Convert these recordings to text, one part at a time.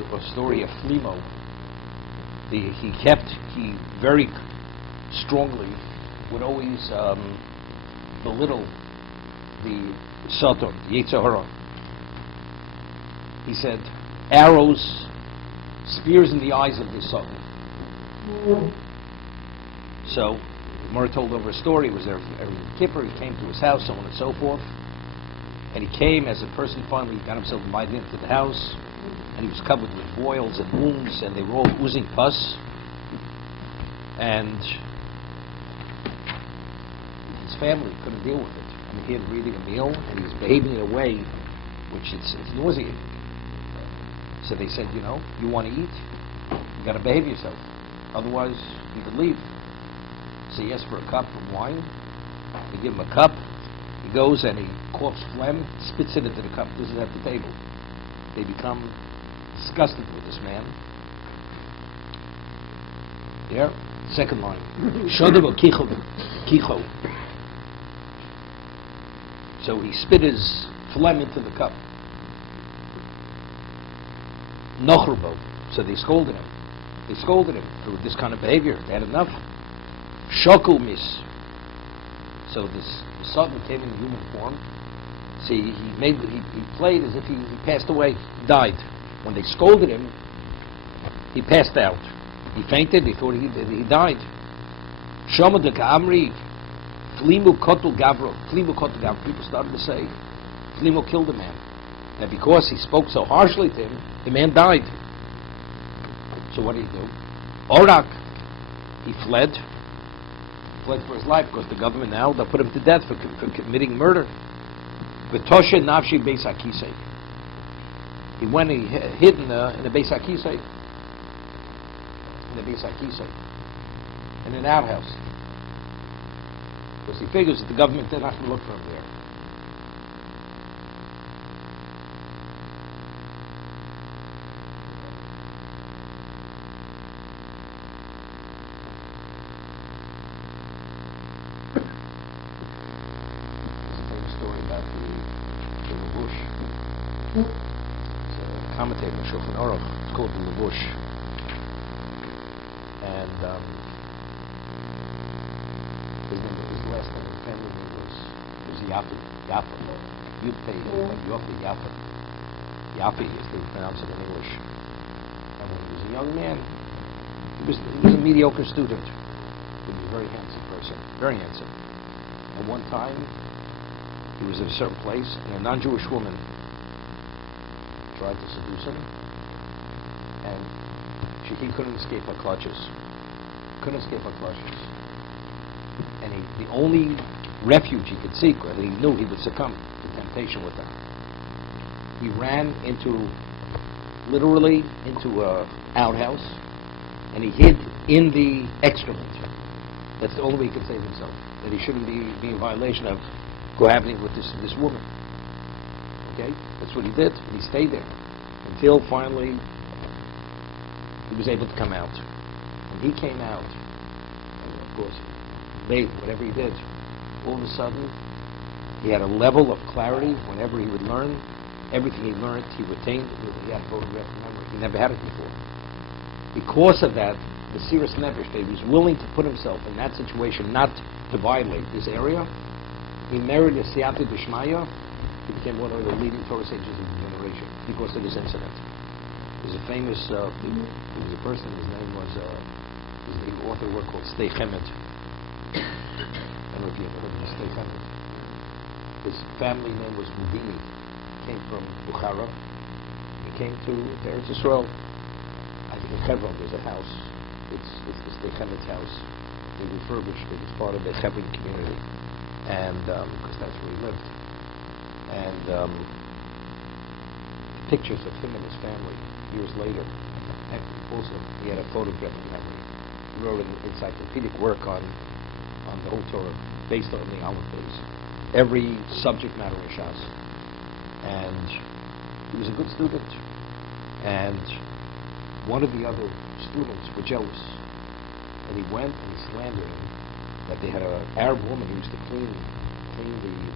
a story of Flimo. He very strongly would always belittle the Satan, the Yetzer Hara. He said, arrows, spears in the eyes of the Satan. So, the Gemara told over a story. It was there every Kippur. He came to his house, so on and so forth. And he came as a person finally got himself invited into the house, and he was covered with boils and wounds, and they were all oozing pus. And his family couldn't deal with it. I mean, he had reading a meal, and he was behaving in a way which it's nauseating. So they said, you want to eat? You got to behave yourself. Otherwise, you could leave. So he asked for a cup of wine. They give him a cup. He goes and he coughs phlegm, spits it into the cup, puts it at the table. They become disgusted with this man. There, second line. Shodav kicho. So he spit his phlegm into the cup. Nochrubo. So they scolded him. They scolded him for this kind of behavior. They had enough. Shokul mis. So this Satan came in human form. See, he played as if he passed away, he died. When they scolded him, he passed out. He fainted. They thought he died. Shoma de Kamri, Flimo kotul gavro. Flimo kotul gavro. People started to say, Flimo killed the man. And because he spoke so harshly to him, the man died. So what did he do? Orak, he fled for his life, because the government now, they'll put him to death for committing murder. V'toshe nafshi beis hakisei. He went and he hid in the beis hakisei. In the beis hakisei. In an outhouse. Because he figures that the government, they're not going to look for him there. It's called the Levush, and his last name, his family name was Yapi. Yapi is they pronounce it in English. And when he was a young man, he was a mediocre student, but he was a very handsome person, very handsome. And one time, he was at a certain place, and a non-Jewish woman tried to seduce him, and he couldn't escape her clutches. And the only refuge he could seek, and he knew he would succumb to temptation with her, he ran literally into an outhouse, and he hid in the excrement. That's the only way he could save himself. That he shouldn't be in violation of cohabiting with this woman. Okay? That's what he did. And he stayed there until finally he was able to come out. When he came out, and of course, bathed, whatever he did, all of a sudden, he had a level of clarity. Whenever he would learn, everything he learned, he retained. He had a photographic memory. He never had it before. Because of that, the Sirus Nevesh, he was willing to put himself in that situation, not to violate this area. He married a Siyata Dishmaya. He became one of the leading Torah sages of the generation because of this incident. There's a famous, there was a person, his name was, the author of a work called Stay Chemet. I don't know if you ever heard of Stay Chemet. His family name was Mubini. He came from Bukhara. He came to Eretz Yisrael. I think in Hebron there's a house. It's the Stay Chemet's house. They refurbished it as part of the Hebron community. And because that's where he lived. And pictures of him and his family years later. And also, he had a photographic memory. He wrote an encyclopedic work on the whole Torah based on the Aleph days. Every subject matter in Shas. And he was a good student. And one of the other students were jealous. And he went and he slandered him that they had an Arab woman who used to clean the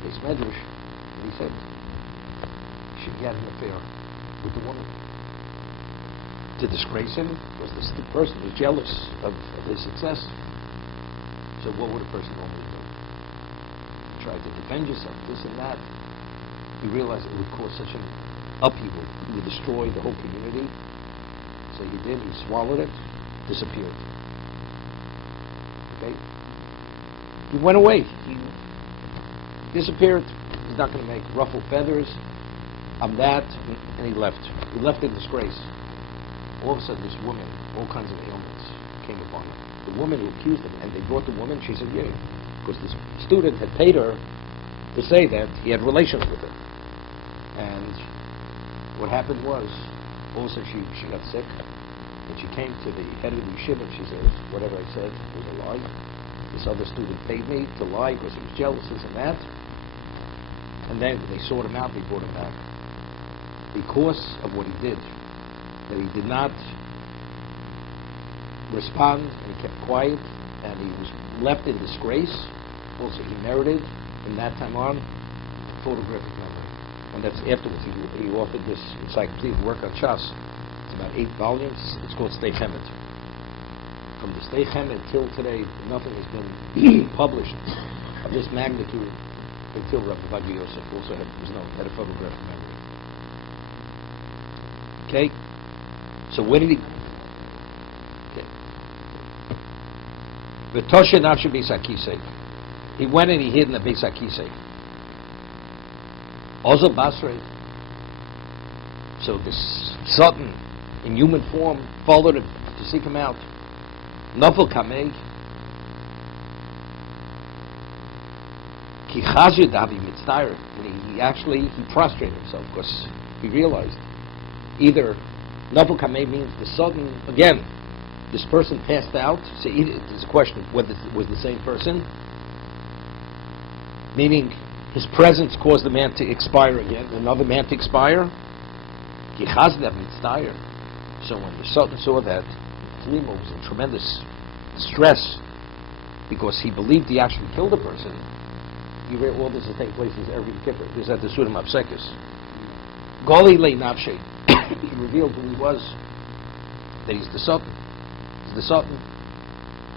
base medrash, and he said she had an affair with the woman. to disgrace him because the person was jealous of his success. So what would a person normally do? You try to defend yourself, this and that. You realize it would cause such an upheaval. It would destroy the whole community. So he did, he swallowed it, disappeared. Okay? He went away. He disappeared. He's not going to make ruffled feathers. I'm that, and he left. He left in disgrace. All of a sudden, this woman, all kinds of ailments came upon her. The woman who accused him, and they brought the woman, she said, yeah, because this student had paid her to say that he had relations with her. And what happened was, all of a sudden she got sick, and she came to the head of the yeshiva, and she said, whatever I said was a lie. This other student paid me to lie because he was jealous, this and that. And then when they sought him out, they brought him back. Because of what he did, that he did not respond, and he kept quiet, and he was left in disgrace. Also, he merited, from that time on, photographic memory. And that's afterwards. He authored this encyclopedic work on Shas. It's about 8 volumes. It's called Stei Chemet. From the Stei Chemet till today, nothing has been published of this magnitude until Rabbi Vadi Yosef also had a photographic memory. Okay? So where did he... Okay. V'toshe nafshe beis hakisei. He went and he hid in the beis hakisei. Ozel Basrei. So this Satan, in human form, followed him to seek him out. Nofel kamei. Ki chazir davi mitzdayer. He prostrated himself because he realized either Nofel kamei means the Satan, again, this person passed out. So there's a question whether it was the same person. Meaning his presence caused the man to expire again, another man to expire. Ki chazir davi mitzdayer. So when the Sultan saw that, Tlimo was in tremendous distress because he believed he actually killed a person. You read all this is taking place every Kippur. This is at the Surim Apsekis. Goli le nafshe. He revealed who he was. That he's the Sultan. He's the Sultan.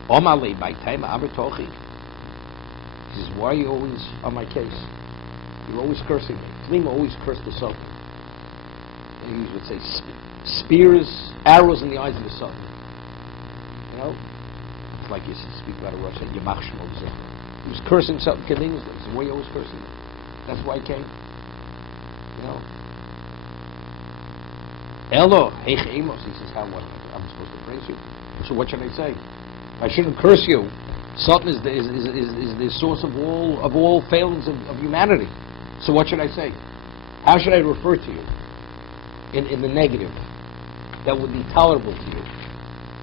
Omale by time Abertochi. He says, why are you always on my case? You're always cursing me. Tlimo always cursed the Sultan. And he would say, spears, arrows in the eyes of the Sultan. You know? It's like you speak about a Russian, Yamach Shmo Zeh. He was cursing something continuously. He said, why are you always cursing me? That's why I came. You know? Elo, Heich Amos. He says, how what? I'm supposed to praise you. So what should I say? I shouldn't curse you. Satan is the source of all failings of humanity. So what should I say? How should I refer to you? In the negative. That would be tolerable to you.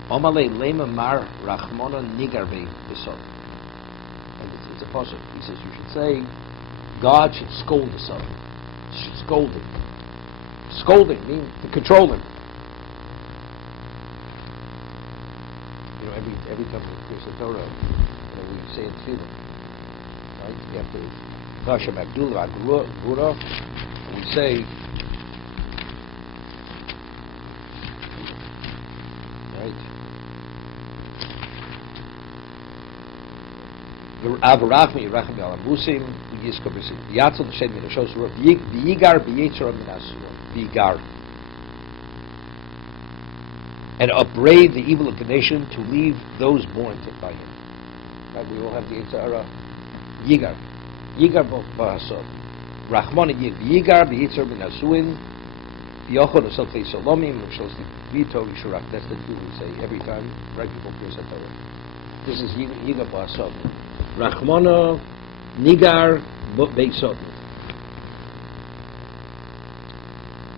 Omale lema mar rachmona nigarbe b'sod. And it's a pasuk. He says you should say, God should scold the Satan. Should scold him. Scolding means to control him. You know, every time we preach the Torah, we say it to them. Right? You have to Kashem Abdullah Agura, and we say, Avarachmi Rachmi Alamusim Yiskobisim Yatzal Shed Minashos Vigar Bietzra Minasur Vigar, and upbraid the evil inclination to leave those born by him. Right? We all have the Yitzhara Yigar Bahasot Rachman Yigar Bietzra Minasuin Yochon Asotei Solomim Shosti Vito Shurak. That's the two we say every time right before Kriyas HaTorah. This is Yigar Bahasot. Rachmana Nigar Beisod.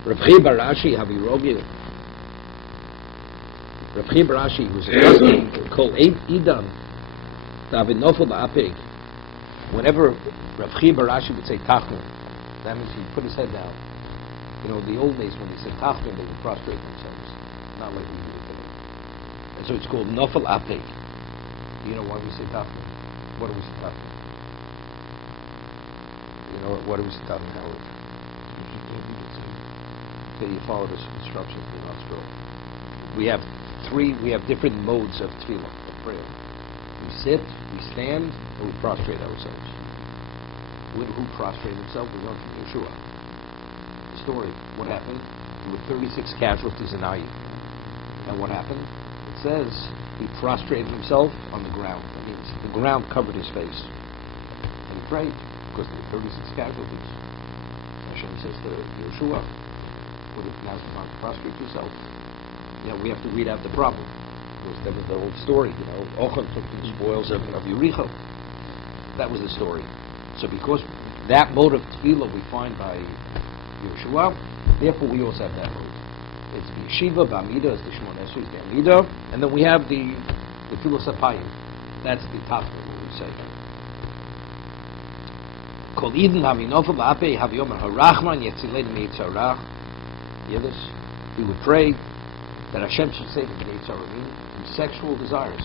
Rabchi Barashi Havirogi. Rabchi Barashi was asking, called Idam, Davinofel Apig. Whenever Rabchi Barashi would say Tachnu, that means he put his head down. You know, the old days when they said Tachnu, they would prostrate themselves, not like we do it today. And so it's called Nofel Apig. You know why we say Tachnu? What are we talking? You know, what are we talking, Howard? Okay, you follow this instruction, you're not strong. we have different modes of tefillah, of prayer. We sit, we stand, or we prostrate ourselves. Who prostrated himself? We learned from Yeshua. The story, what happened? There were 36 casualties in Ai. And what happened? It says he prostrated himself on the ground. That means the ground covered his face. And he prayed, because there were 36 casualties. Hashem says to Yeshua, now's the time to prostrate yourself. We have to read out the problem. Because that was the whole story, Ochan took the spoils of Yericho. That was the story. So because that mode of tefillah we find by Yeshua, therefore we also have that mode. It's the yeshiva, ba'amida, it's the Shemon Esrei, it's the amida, and then we have the tefillah sapayim. That's the top of what we say. Kol Eden haminofa ba'apei havyomer harachman yetziled miyitzarah. Hear this? He would pray that Hashem should save him from Yitzhar from sexual desires.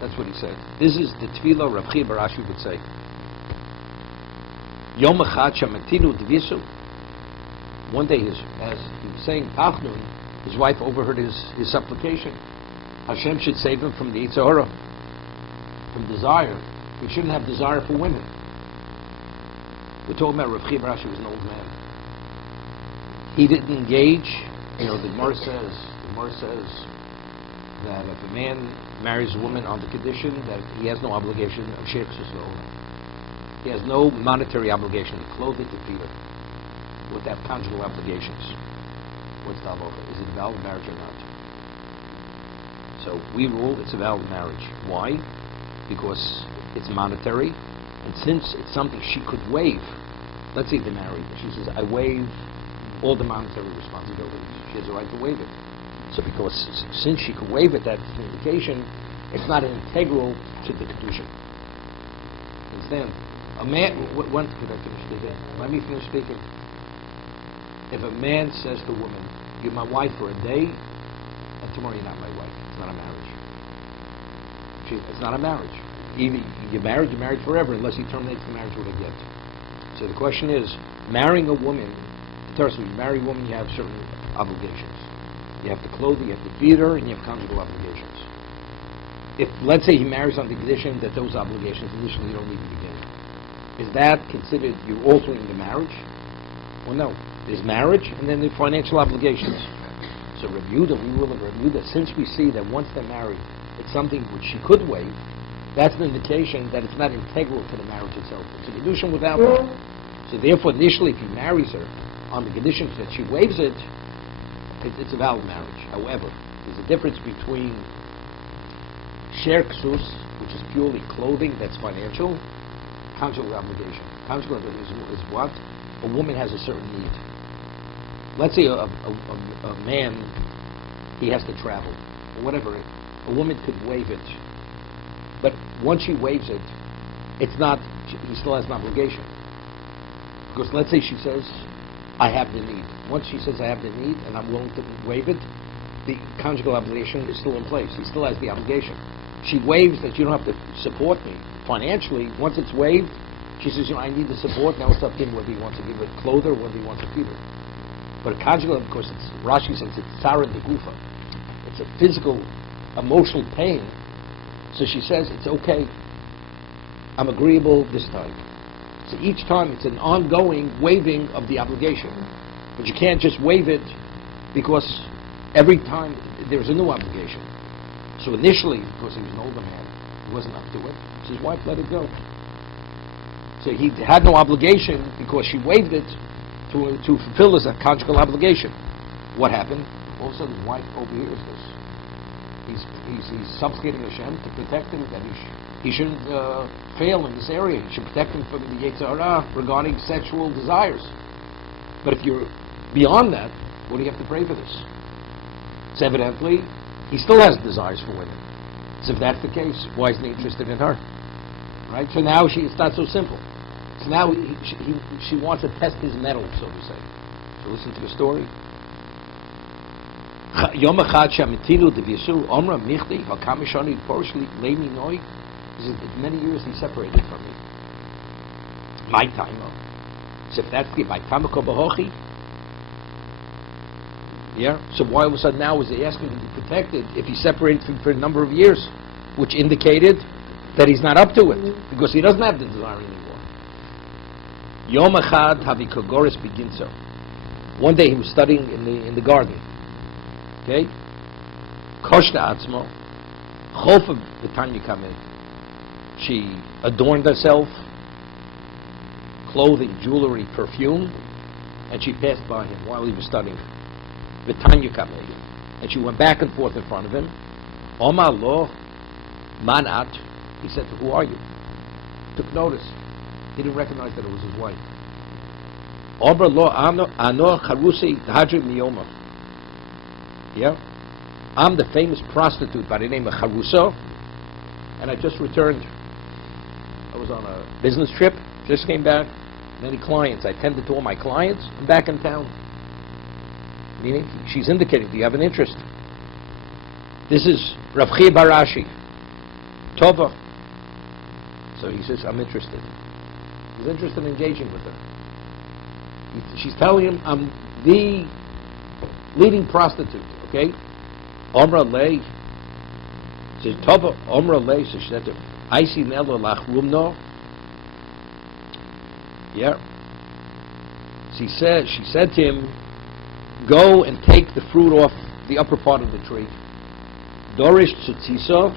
That's what he said. This is the tefillah Rav Chia Barashi would say. Yom echad shamatinu d'visu. One day, as he was saying Tachnun, his wife overheard his supplication. Hashem should save him from the Yitzhar, from desire. He shouldn't have desire for women. We're talking about Rav Chia Barashi was an old man. He didn't engage. The Gemara says that if a man marries a woman on the condition that he has no obligation of sheikhus, he has no monetary obligation to clothe her, to feed her, without conjugal obligations. What's the halacha? Is it a valid marriage or not? So we rule it's a valid marriage. Why? Because it's monetary, and since it's something she could waive. Let's say they're married. She says, I waive all the monetary responsibilities. She has a right to waive it. So because since she could waive it, that's an indication it's not integral to the kedusha. Understand? A man, when could I finish speaking? Let me finish speaking. If a man says to a woman, you're my wife for a day, and tomorrow you're not my wife. It's not a marriage. It's not a marriage. Either you're married forever, unless he terminates the marriage with a gift. So the question is, marrying a woman, first, when you marry a woman, you have certain obligations. You have to clothe her, you have to feed her, and you have conjugal obligations. If, let's say, he marries on the condition that those obligations initially you don't need to begin. Is that considered you altering the marriage? Well, no. There's marriage, and then the financial obligations. So we rule of Reb Yehuda, since we see that once they're married, it's something which she could waive, that's an indication that it's not integral to the marriage itself. It's a kedusha without her. So therefore, initially, if he marries her on the condition that she waives it, it's a valid marriage. However, there's a difference between sherksus, which is purely clothing, that's financial, conjugal obligation. Conjugal obligation is what? A woman has a certain need. Let's say a man, he has to travel, or whatever. A woman could waive it. But once she waives it, it's not, he still has an obligation. Because let's say she says, I have the need. Once she says I have the need and I'm willing to waive it, the conjugal obligation is still in place. He still has the obligation. She waives that you don't have to support me financially. Once it's waived, she says, I need the support. Now it's up to him whether he wants to give her clothes or whether he wants to feed her. But a conjugal, of course, Rashi says it's tzara de gufa. It's a physical, emotional pain. So she says, it's okay. I'm agreeable this time. So each time it's an ongoing waiving of the obligation. But you can't just waive it because every time there's a new obligation. So initially, because he was an older man, he wasn't up to it. So his wife let it go. So he had no obligation because she waived it to fulfill his conjugal obligation. What happened? All of a sudden, the wife overhears this. He's supplicating Hashem to protect him, that he shouldn't fail in this area. He should protect him from the Yetzer Hara regarding sexual desires. But if you're beyond that, what do you have to pray for this? So evidently, he still has desires for women. So if that's the case, why isn't he interested in her? Right? So now it's not so simple. So now she wants to test his mettle, so to say. So listen to the story. Yom echad shamitinu devisu omra michli hakamishani porshli leimi noi. Many years he separated from me. My time. So if that's the my tamako bahochi, Yeah? So why all of a sudden now is he asking to be protected if he's separated from for a number of years, which indicated that he's not up to it, because he doesn't have the desire anymore. Yom Echad Havi Kogoris Beginso. One day he was studying in the garden. Okay? Koshta Atzmo. Chofa B'Tanya Kameh. She adorned herself, clothing, jewelry, perfume, and she passed by him while he was studying. B'Tanya Kameh. And she went back and forth in front of him. Omar lo manat. He said to her, who are you? Took notice. He didn't recognize that it was his wife. Omar lo ano charusi hadri miyoma. Yeah? I'm the famous prostitute by the name of Charuso, and I just returned. I was on a business trip, just came back. Many clients. I tended to all my clients. I'm back in town. Meaning, she's indicating, do you have an interest? This is Rav Chi Barashi. Tova. So he says, I'm interested. He's interested in engaging with her. She's telling him, I'm the leading prostitute, okay? Omra lei. Says, Tova, Omra lei. So she said to him, I see Nelo Lachrumno. Yeah. She said to him, go and take the fruit off the upper part of the tree. Dorish Tzitziso.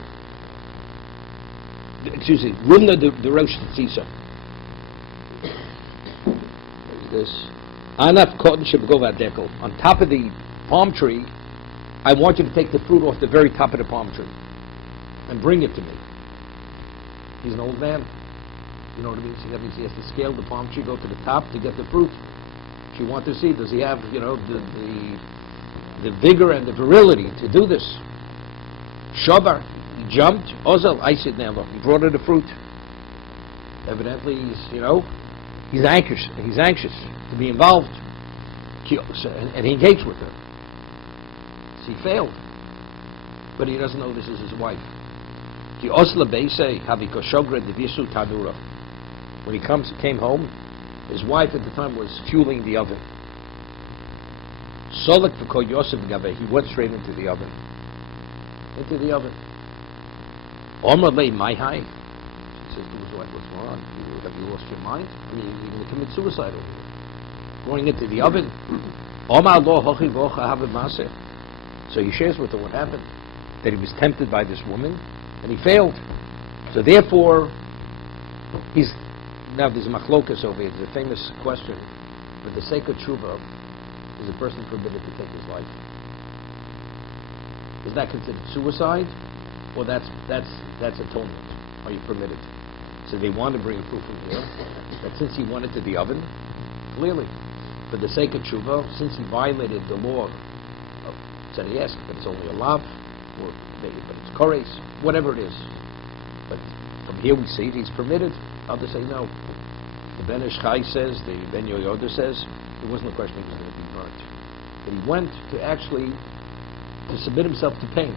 Excuse me, Rumna Dorosh Tzitziso. There's this. Anaf Kotten Shebgova Dekel. On top of the palm tree, I want you to take the fruit off the very top of the palm tree and bring it to me. He's an old man. You know what I mean? So that means he has to scale the palm tree, go to the top to get the fruit. She wants to see, does he have, the vigor and the virility to do this? Shobar, he jumped. Ozel, I said never. He brought her the fruit. Evidently, he's anxious. He's anxious to be involved. And he engaged with her. So he failed. But he doesn't know this is his wife. When he came home, his wife at the time was fueling the oven. He went straight into the oven. Omar lay my high. He says to his wife, what's going on? Have you lost your mind? I mean, you're going to commit suicide over here. Going into the oven. So he shares with her what happened. That he was tempted by this woman, and he failed. So therefore, now there's a machlokas over here. There's a famous question. For the sake of tshuva, is a person permitted to take his life? Is that considered suicide, or that's atonement? Are you permitted? So they want to bring a proof from here that since he went into the oven, clearly, for the sake of tshuva, since he violated the law of tzariyes, but it's only a lav, or maybe but it's kores, whatever it is. But from here we see he's permitted. Others say no. The Ben Ish Chai says, the Ben Yoyoda says, it wasn't a question he was going to be burnt. But he went to actually to submit himself to pain.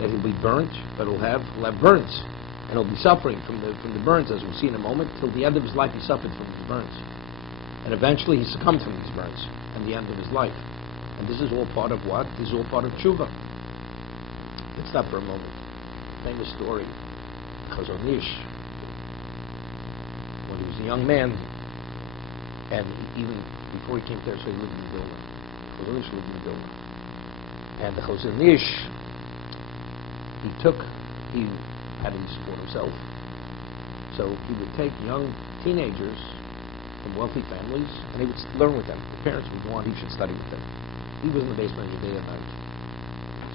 That he'll be burnt, but he'll have burns. And he'll be suffering from the burns, as we'll see in a moment. Till the end of his life he suffered from these burns. And eventually he succumbed from these burns at the end of his life. And this is all part of what? This is all part of tshuva. Let's stop for a moment. Famous story. Chazon Ish, when he was a young man, and even before he came there, so he lived in the building. Chazon Ish lived in the building. And the Chazon Ish, he had to support himself. So he would take young teenagers from wealthy families, and he would learn with them. The parents would want he should study with them. He was in the basement every day and night.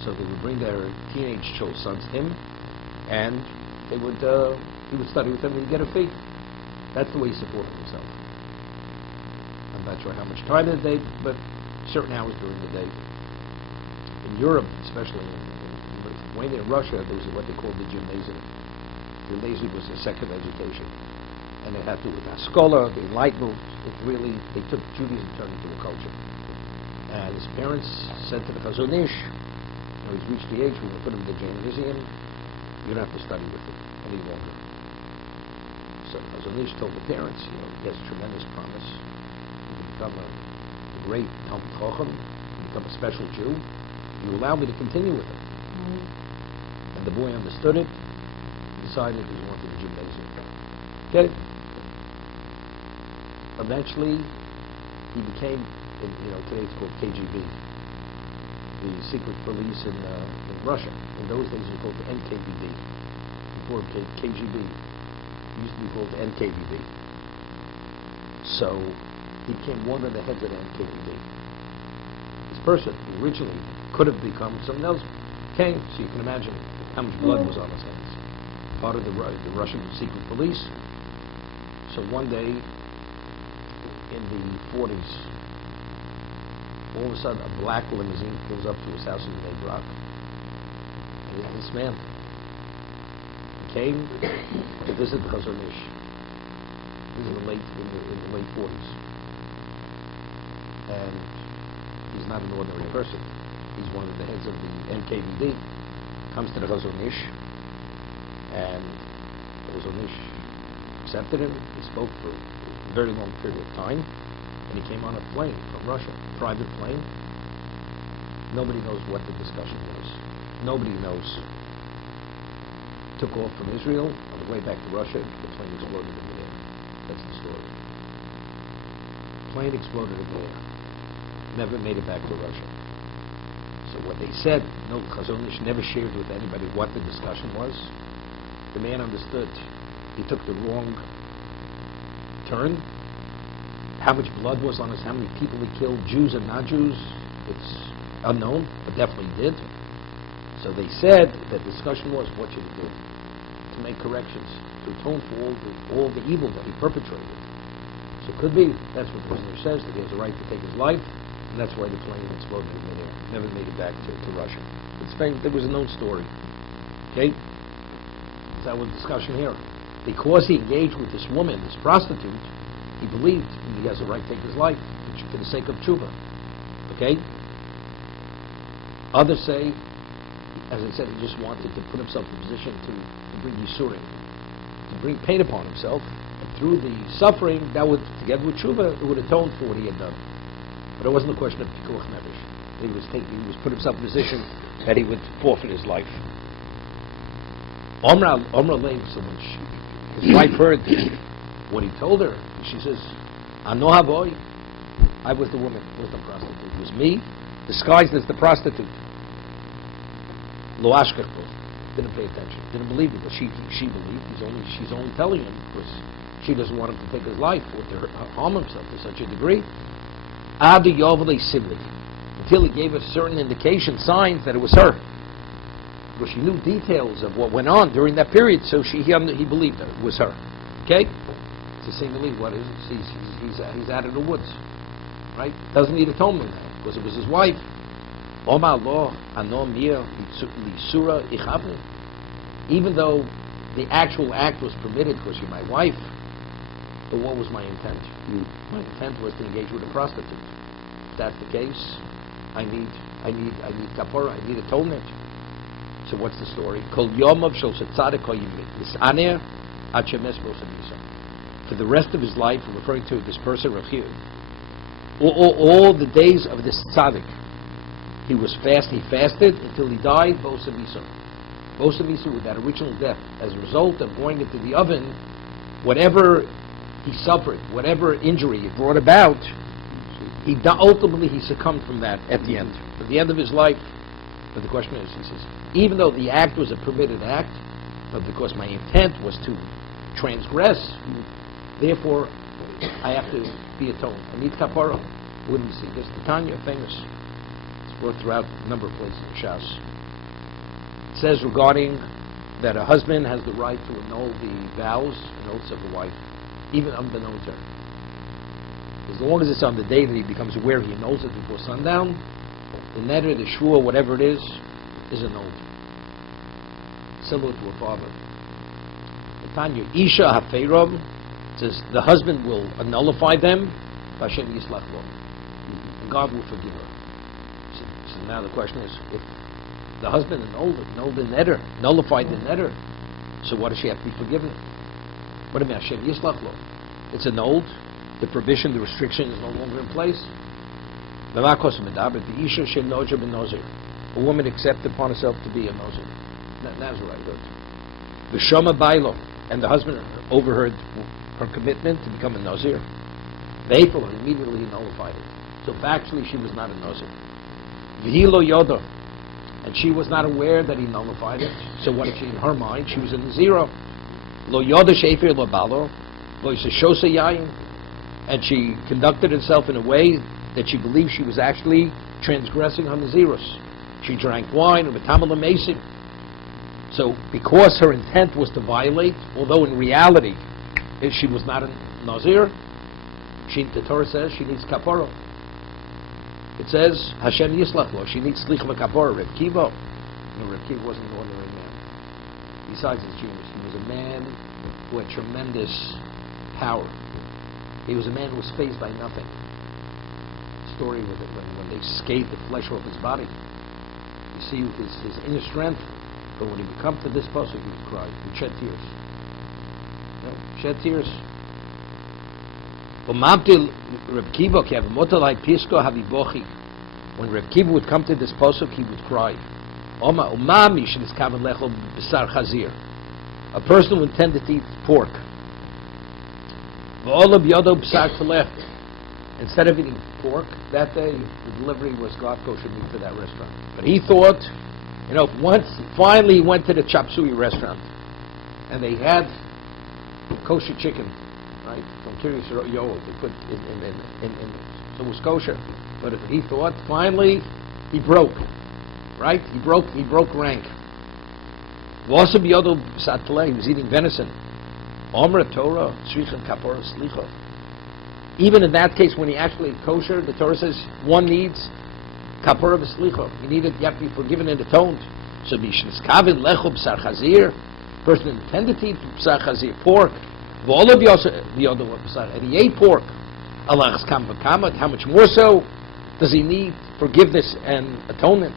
So they would bring their teenage sons to him, and he would study with them, and he'd get a fee. That's the way he supported himself. I'm not sure how much time in the day, but certain hours during the day. In Europe, especially in Lithuania and Russia, there was what they called the gymnasium. The gymnasium was a second education. And it had to do with Haskalah, the Enlightenment. They took Judaism and turned it into a culture. And his parents said to the Chazon Ish, he's reached the age where we put him in the gymnasium, you don't have to study with him any longer. So Chazon Ish told the parents, he has tremendous promise to become a great Talmid Chacham, become a special Jew. You allow me to continue with it. And the boy understood it, decided he wanted a gymnasium. Okay? Eventually, he became, today it's called KGB, the secret police in Russia. In those days, it was called the NKVD. Before KGB, it used to be called the NKVD. So, he became one of the heads of the NKVD. This person, who originally could have become something else, came, so you can imagine how much blood was on his hands. Part of the Russian secret police. So one day, in the 40s, all of a sudden a black limousine pulls up to his house in Bnei Brak. And this man came to visit the Chazon Ish. This is in the late 40s. And he's not an ordinary person. He's one of the heads of the NKVD. Comes to the Chazon Ish, and the Chazon Ish accepted him. He spoke for a very long period of time, and he came on a plane from Russia, a private plane. Nobody knows what the discussion was. Nobody knows. Took off from Israel on the way back to Russia. The plane exploded in the air. That's the story. Plane exploded in the air. Never made it back to Russia. So what they said, Chazon Ish never shared with anybody what the discussion was. The man understood. He took the wrong turn. How much blood was on us, how many people he killed, Jews and not Jews, it's unknown, but definitely did. So they said that the discussion was, what should he do? To make corrections, to atone for all the evil that he perpetrated. So it could be, that's what the prisoner says, that he has a right to take his life, and that's why the plane exploded in midair. Never made it back to Russia. It was a known story. Okay? So that was the discussion here. Because he engaged with this woman, this prostitute, he believed he has a right to take his life, for the sake of tshuva. Okay? Others say, as I said, he just wanted to put himself in a position to bring yisurim, to bring pain upon himself, and through the suffering, that would, together with tshuva, it would atone for what he had done. But it wasn't a question of pikuach nefesh. He was put himself in a position that he would forfeit his life. Omra Lev, so when his wife heard what he told her, she says, "Ano havoy, I was the woman, was the prostitute. It was me, disguised as the prostitute." Lo ashkach, didn't pay attention, didn't believe it, but she believed. She's only telling him because she doesn't want him to take his life or to harm himself to such a degree. Adu yovli simli, until he gave us certain indication, signs that it was her. Because she knew details of what went on during that period, so he believed her. It was her. Okay? To say the least, what is it? He's out of the woods. Right? Doesn't need atonement now, because it was his wife. Even though the actual act was permitted because you're my wife, but what was my intent? My intent was to engage with a prostitute. If that's the case, I need kapara, I need atonement. So what's the story? For the rest of his life, referring to this person, Rachil, all the days of this tzaddik, he fasted until he died, Bosavisa. Bosavisa with that original death. As a result of going into the oven, whatever he suffered, whatever injury it brought about, ultimately he succumbed from that at the end. At the end of his life, but the question is, he says, even though the act was a permitted act, but because my intent was to transgress, therefore I have to be atoned. I need kapara. Wouldn't you see this? The Tanya, famous. It's brought throughout a number of places in Shas. It says regarding that a husband has the right to annul the vows and oaths of the wife, even unbeknown to her. As long as it's on the day that he becomes aware he annuls it before sundown, the neder, the shua, whatever it is annulled. Similar to a father. The Tanya, Isha hafeirav, says the husband will nullify them, Hashem yislach lo, and God will forgive her. So now the question is, if the husband annulled the neder, nullified the neder, so what does she have to be forgiven? What do you mean, Hashem yislach lo? It's annulled, the prohibition, the restriction is no longer in place. A woman accepted upon herself to be a Nazir. Nazirite. V'shama bailo, and the husband overheard her commitment to become a Nazir. V'hefel, immediately he nullified it. So factually, she was not a Nazir. V'hilo yoda, and she was not aware that he nullified it. So what if she, in her mind, she was a Nazira? Lo yoda shefer lo balo, lo yisashosa yayin, and she conducted herself in a way that she believed she was actually transgressing her Nazirus. She drank wine, and v'tamal mesim. So because her intent was to violate, although in reality she was not a Nazir, the Torah says she needs kapara. It says Hashem yislach lo. She needs slicha v'kapara. Reb Kiva, no, Reb Kiva wasn't an ordinary man. Besides his genius, he was a man who had tremendous power. He was a man who was fazed by nothing. The story with it when they scathed the flesh off his body. You see with his inner strength. But when he would come to this pasuk, he would cry. He would shed tears. Shed tears. When Reb Kiva would come to this pasuk, he would cry. A person who intended to eat pork. Instead of eating pork that day, the delivery was God kosher meat to that restaurant. But he thought, finally he went to the chop suey restaurant, and they had kosher chicken, right? From Kiryas Yoel, they put in, so it was kosher. But he thought, finally, he broke, right? He broke rank. He was eating venison. Torah, kapora, slicha. Even in that case, when he actually ate kosher, the Torah says one needs kapara v'slicha. You have to be forgiven and atoned. So b'shniskavin lecho b'sar chazir, person intended to eat b'sar chazir, pork, v'olav b'yodo b'sar, and he ate pork. Allah kam v'kama, how much more so does he need forgiveness and atonement?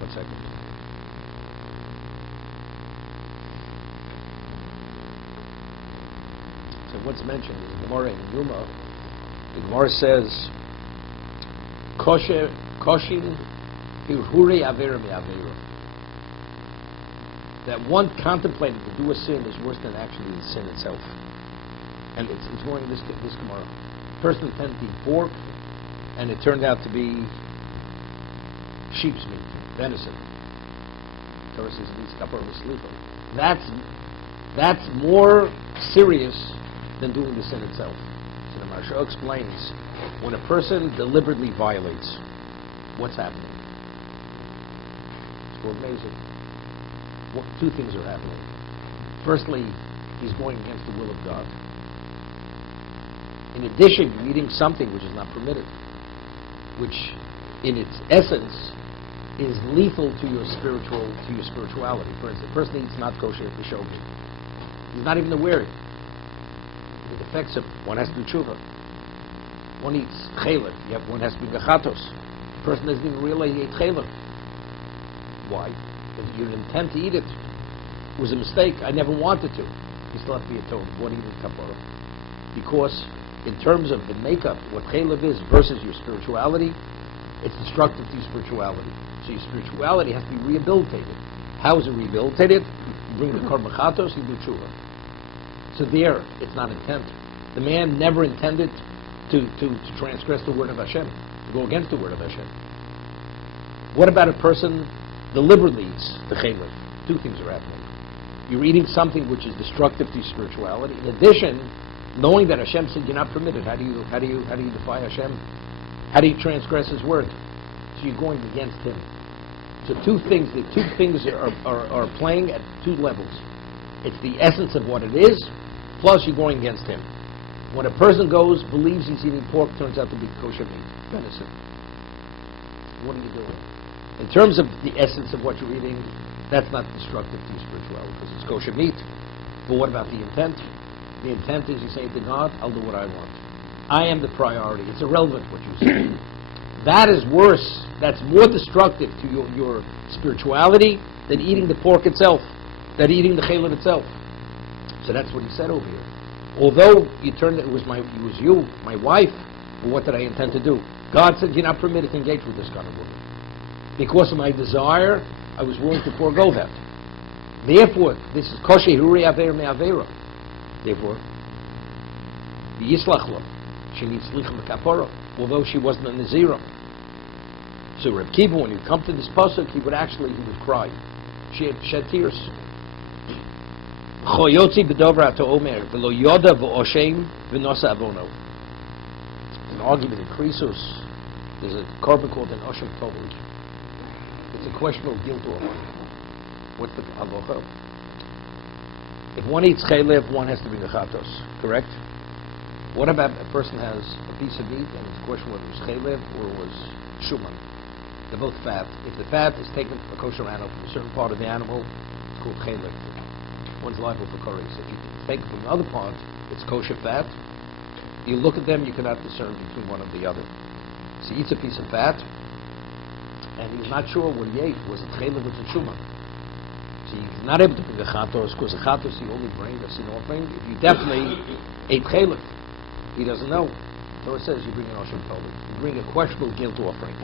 1 second. So what's mentioned in the Gemara in Yuma, the Gemara says, Koshin hirhure avera me'avera. That one contemplating to do a sin is worse than actually the sin itself. And it's going in this Gemara. The person intended to eat pork, and it turned out to be sheep's meat, venison. The Torah says it needs kapara v'slicha. That's more serious than doing the sin itself. So the Maharsha explains, when a person deliberately violates, what's happening? It's called amazing. Two things are happening. Firstly, he's going against the will of God. In addition, you're eating something which is not permitted, which in its essence is lethal to your spirituality. For instance, a person eats not kosher pishogi. He's not even aware of it. The effects of one has to do tshuva. One eats chaylev, one has to be gachatos. The person doesn't even realize he ate chaylev. Why? Because you didn't intend to eat it. It was a mistake. I never wanted to. You still have to be atoned. What eating kapara? Because in terms of the makeup, what chaylev is versus your spirituality, it's destructive to your spirituality. So your spirituality has to be rehabilitated. How is it rehabilitated? You bring the korban chatos, you do tshuva. So there, it's not intent. The man never intended to transgress the word of Hashem, to go against the word of Hashem. What about a person deliberately eats the chaylev? Two things are happening. You're eating something which is destructive to your spirituality. In addition, knowing that Hashem said you're not permitted, how do you defy Hashem? How do you transgress His word? So you're going against Him. So the two things are playing at two levels. It's the essence of what it is, plus you're going against Him. When a person believes he's eating pork, turns out to be kosher meat, venison. What are you doing? In terms of the essence of what you're eating, that's not destructive to your spirituality because it's kosher meat. But what about the intent? The intent is you say to God, I'll do what I want. I am the priority. It's irrelevant what you say. That is worse. That's more destructive to your spirituality than eating the pork itself, than eating the chaylev itself. So that's what he said over here. Although it was my wife, Well, what did I intend to do? God said, you're not permitted to engage with this kind of woman. Because of my desire, I was willing to forego that. Therefore, this is kosher huri aver me avera. Therefore, the yislach lo. She needs slicha mekapara, although she wasn't a nazira. So Reb Kiva, when you come to this pasuk, he would cry. She had shed tears. Choyotzi b'dover ato omer v'lo yoda v'oshem v'nosa avono. An argument in Krisos. There's a carbon called an oshem tovli. It's a question of guilt or what's the avocha? If one eats chaylev, one has to bring the chatos, correct? What about a person has a piece of meat and it's a question whether it was chaylev or it was shuman? They're both fat. If the fat is taken from a kosher animal from a certain part of the animal, it's called chaylev. One's liable for kares. If you take it from another part, it's kosher fat. You look at them, you cannot discern between one and the other. So he eats a piece of fat, and he's not sure what he ate. Was it chaylev or was it shuman? So he's not able to bring a chatos, because a chatos you only bring a sin offering if you definitely ate chaylev. He doesn't know. So it says you bring an oshem tovli. You bring a questionable guilt offering.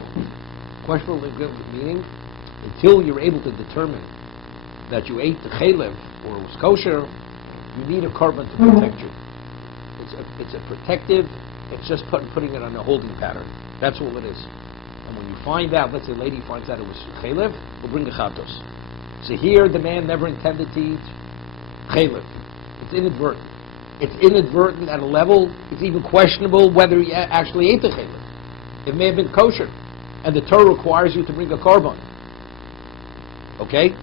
Questionable guilt meaning until you're able to determine that you ate the chaylev or it was kosher, you need a carbon to protect you. It's a protective. It's just putting it on a holding pattern. That's all it is. And when you find out, let's say a lady finds out it was chaylev, we'll bring the chatos. So here the man never intended to eat chaylev. It's inadvertent. It's inadvertent at a level, it's even questionable whether he actually ate the chaylev. It may have been kosher. And the Torah requires you to bring a carbon. Okay?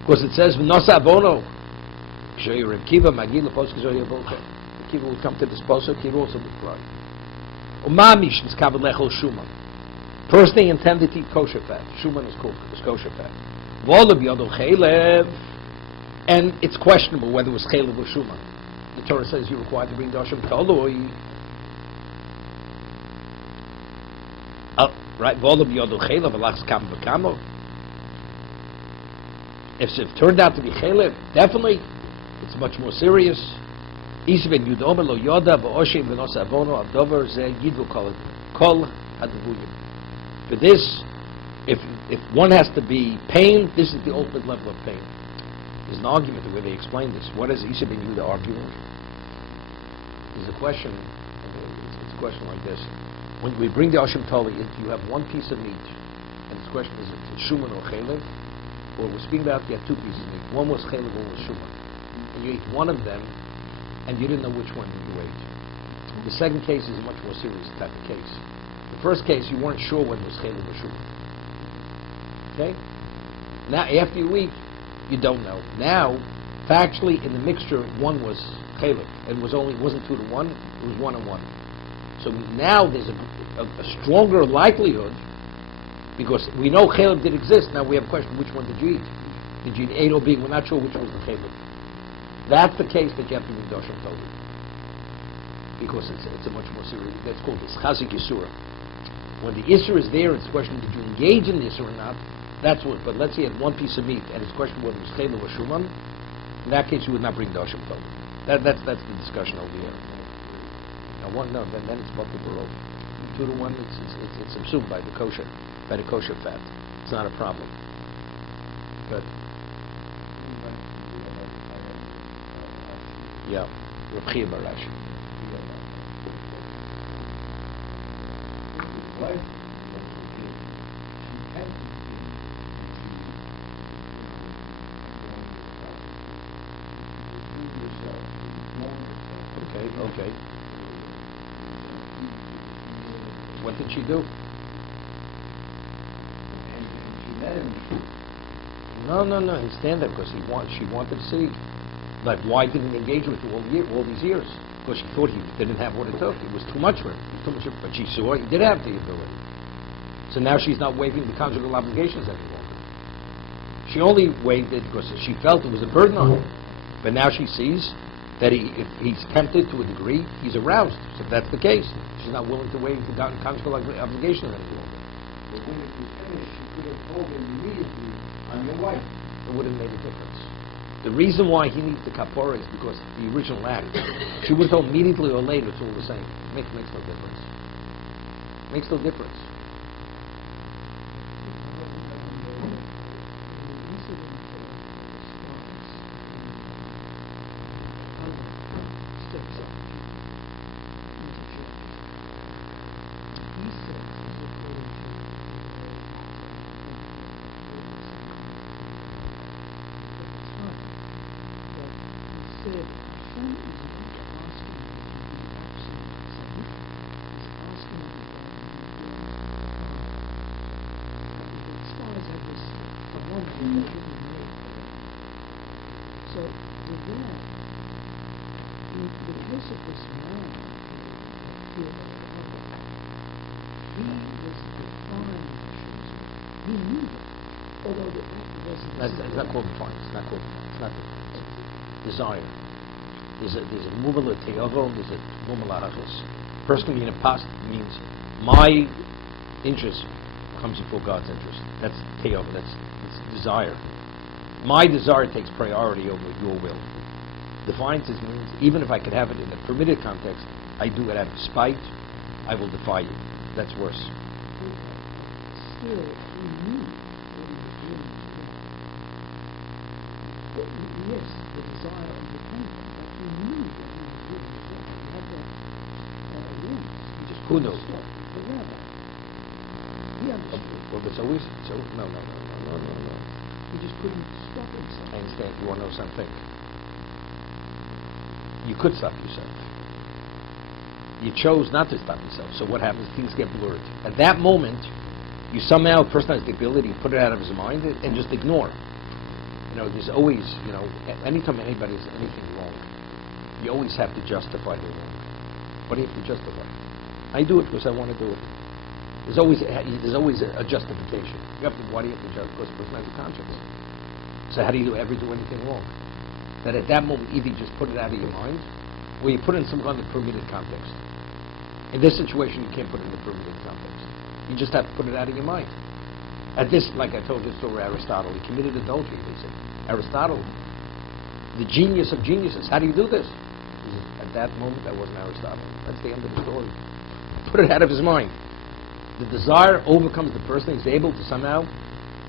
Because it says, V'nosa abono. Reb Kiva would come to this pasuk, Kiva also would cry. Umamish is kavelechol shuman. First they intended to eat kosher fat. Shuman is kosher fat. V'olav yodol chaylev. And it's questionable whether it was chaylev or shuman. The Torah says you're required to bring dashim taloi. Right? V'olav yodol chaylev alachs kam v'kamo. If it turned out to be chaylev, definitely, it's much more serious. Isven yudomer lo yoda v'oshem v'nosa avono adover ze yidvu kol hadvuyim. For this, if one has to be pain, this is the ultimate level of pain. There's an argument where they explain this. What is Isa ben Yehuda arguing? There's a question. It's a question like this: when we bring the Oshem Toli, you have one piece of meat, and this question is: it shuman or chaylev? Or we're speaking about you have two pieces of meat. One was chaylev, one was shuman. And you ate one of them, and you didn't know which one you ate. The second case is a much more serious type of case. The first case, you weren't sure whether it was chaylev or shuman. Okay? Now, after you eat, you don't know. Now, factually, in the mixture, one was chaylev. It wasn't 2 to 1, it was 1 to 1. So now there's a stronger likelihood, because we know chaylev did exist. Now we have a question: which one did you eat? Did you eat A or B? We're not sure which one was the chaylev. That's the case that you have to do dashim tovli, because it's a much more serious. That's called this chazik yisura. When the isur is there, it's a question: did you engage in this or not? That's what. But let's say you had one piece of meat, and it's a question whether it was chaylev or shuman. In that case, you would not bring dashim tovli. That's the discussion over here. Now then it's multiple. 2 to 1, it's subsumed by the kosher fat. It's not a problem. Good. Yeah. Reb Chia bar Rashi. Okay. What did she do? No. He stand there because she wanted to see. Like, why didn't he engage with you all these years? Because she thought he didn't have what it took. It was too much for him. But she saw he did have the ability. So now she's not waiving the conjugal obligations any longer. She only waived it because she felt it was a burden on him. But now she sees that if he's tempted to a degree, he's aroused. So if that's the case, she's not willing to waive the conjugal obligations any longer. But when it was finished, she could have told him immediately, I'm your wife. It would have made a difference. The reason why he needs the kapora is because the original act. She would have told immediately or later, it's all the same. Makes no difference. Makes no difference. So with that, because of this man here, he was defined. He knew it, although the act wasn't. It's not called defined. It's not called defined. It's not defined. Desire. There's a mumala te'avo. There's a mumala achos. Personally, in a past means my interest comes before God's interest. That's te'avo. That's desire. My desire takes priority over your will. Defiance means even if I could have it in a permitted context, I do it out of spite. I will defy you. That's worse. Still, he knew what he was doing. But yes, the desire of the painting, but he knew what he was doing. He had that awareness. He just Who couldn't knows? stop. The rabbi. He understood. Well, but no. He just couldn't stop himself. I understand. You want to know something? You could stop yourself. You chose not to stop yourself. So what happens? Things get blurred. At that moment, you somehow, a person has the ability to put it out of his mind and just ignore. There's always, anytime anybody does anything wrong, you always have to justify the wrong. What do you have to justify? I do it because I want to do it. There's always a justification. Why do you have to justify? Because the person has a conscience. So how do you ever do anything wrong? That at that moment, either you just put it out of your mind, or you put it in some kind of permitted context. In this situation, you can't put it in the permitted context. You just have to put it out of your mind. At this, like I told you, story Aristotle, he committed adultery. They said, Aristotle, the genius of geniuses, how do you do this? He said, at that moment, that wasn't Aristotle. That's the end of the story. Put it out of his mind. The desire overcomes the person. He's able to somehow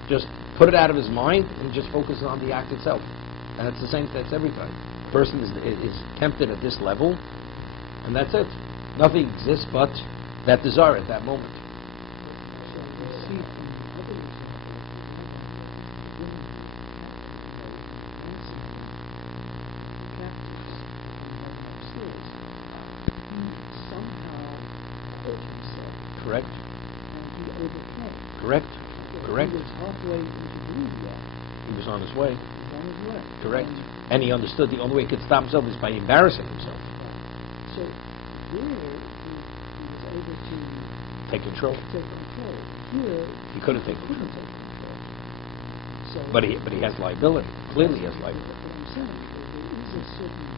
just put it out of his mind and just focus on the act itself. And it's the same. That's every time. The person is tempted at this level, and that's it. Nothing exists but that desire at that moment. So we see from the other example, the women dancing captives and running upstairs, he somehow hurt himself. Correct. And he overcame. Correct. Correct. He was halfway into doing that. He was on his way. He was on his way. Correct. And he understood the only way he could stop himself is by embarrassing himself. So there he was able to Take control. Here He couldn't take couldn't control. take control. So But he has liability. Clearly he has liability. What I'm saying is there is a certain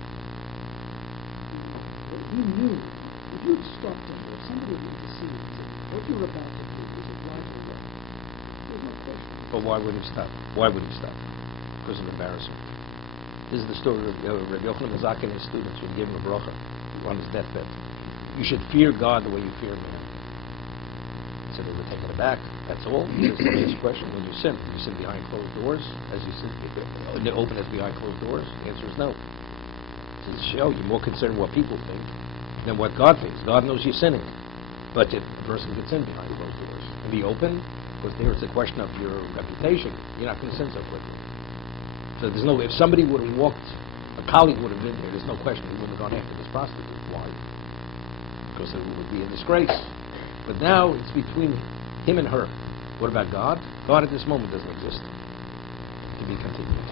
he knew if you had stopped him or somebody would intercede and said, what you're about to do is it right or wrong? There's no question. But why would he stop? Why would he stop? Because of embarrassment. This is the story of Rabbi Yochanan Mazak and his students when he gave him a bracha on his deathbed. You should fear God the way you fear man. He said they were taken aback. That's all. He says, let me ask you a question. When you sin, do you sin behind closed doors? As you sin, open as behind closed doors? The answer is no. He says, you're more concerned what people think than what God thinks. God knows you're sinning. But a person can sin behind closed doors. And be open, because there it's a question of your reputation. You're not going to sin so quickly. So there's no, if somebody would have walked, a colleague would have been there, there's no question he wouldn't have gone after this prostitute. Why? Because it would be a disgrace. But now it's between him and her. What about God? God at this moment doesn't exist. To be continued.